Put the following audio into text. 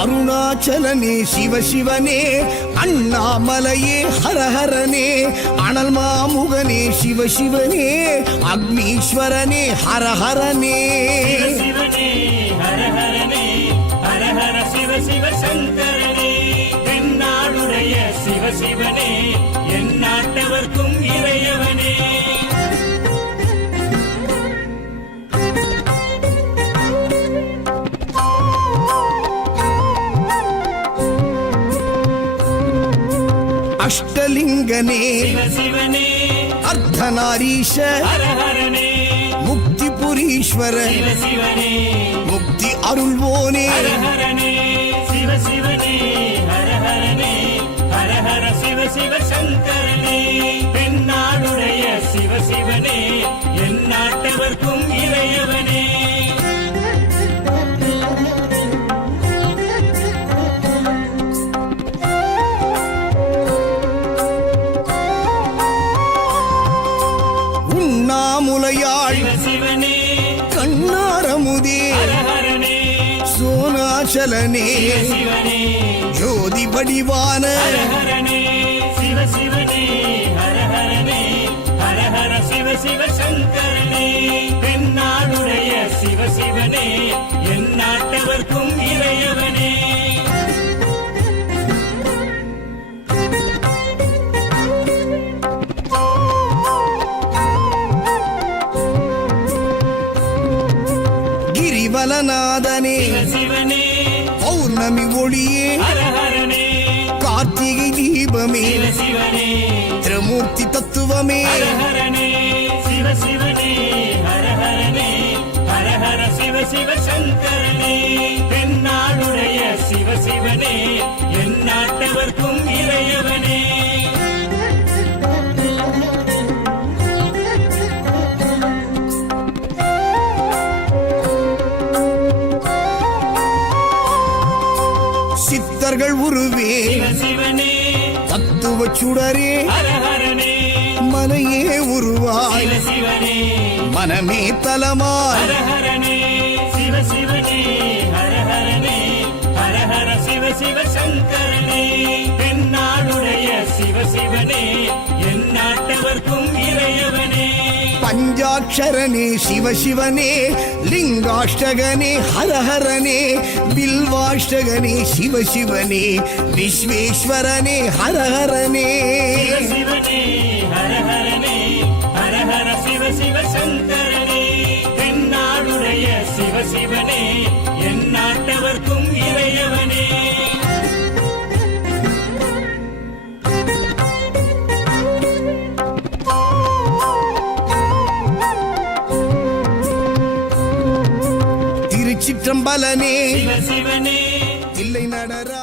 அருணாச்சலனே சிவசிவனே, அண்ணாமலையே ஹரஹரனே, அனல் மாமுகனே சிவசிவனே, அக்னீஸ்வரனே ஹரஹரனே. சிவசிவனே ஹரஹரனே, ஹரஹர சிவ சிவ சங்கரனே, தென்னாடுடைய சிவசிவனே, என் நாட்டவர்க்கும் இறையவனே. அஷ்டலிங்கனே சிவசிவனே, அர்த்தநாரீஷ ஹரஹரனே, முக்திபுரீஸ்வர சிவசிவனே, முக்தி அருள்வோனே. ஹரஹரனே சிவசிவனே, ஹரஹரனே, ஹரஹர சிவ சிவ சங்கரனே, தென்னாடுடைய சிவசிவனே, என் நாட்டவர்க்கும் இறையவனே. உண்ணாமுலையாள் சிவசிவனே, கண்ணாரமுதே ஹரஹரனே, சோனாச்சலனே சிவசிவனே, ஜோதி வடிவான ஹரஹரனே சிவசிவனே, ஹரஹரனே, ஹரஹர சிவ சிவ சங்கரனே, தென்னாடுடைய சிவசிவனே, என் நாட்டவர்க்கும் இறையவனே. கிரிவலநாதனே சிவசிவனே, பௌர்ணமி ஒளியே ஹரஹரனே, கார்த்திகை தீபமே சிவசிவனே, திரமூர்த்தி தத்துவமே. ஹரஹரனே சிவசிவனே, ஹரஹரனே, ஹரஹர சிவ சிவ சங்கரனே, தென்னாடுடைய சிவசிவனே, என் நாட்டவர்க்கும் இறையவனே. சித்தர்கள் உருவே சிவசிவனே, தத்துவ சுடரே ஹரஹரனே, மனையே உருவாய் சிவசிவனே, மனமே தலமாய். ஹரஹரனே சிவசிவனே, ஹரஹரனே, ஹரஹர சிவ சிவ சங்கரனே, தென்னாடுடைய சிவசிவனே, என் நாட்டவர்க்கும் இறையவனே. பஞ்சாட்சரனே சிவசிவனே, லிங்காஷ்டகனே ஹரஹரனே, பில்வாஷ்டகனே சிவசிவனே, விஸ்வேஸ்வரனே ஹரஹரனே. சிவசிவனே, ஹரஹரனே, ஹரஹர சிவ சிவ சங்கரனே, தென்னாடுடைய சிவசிவனே, என் நாட்டவர்க்கும் இறையவனே. திருச்சிற்றம்பலனே சிவசிவனே, இல்லை நடரா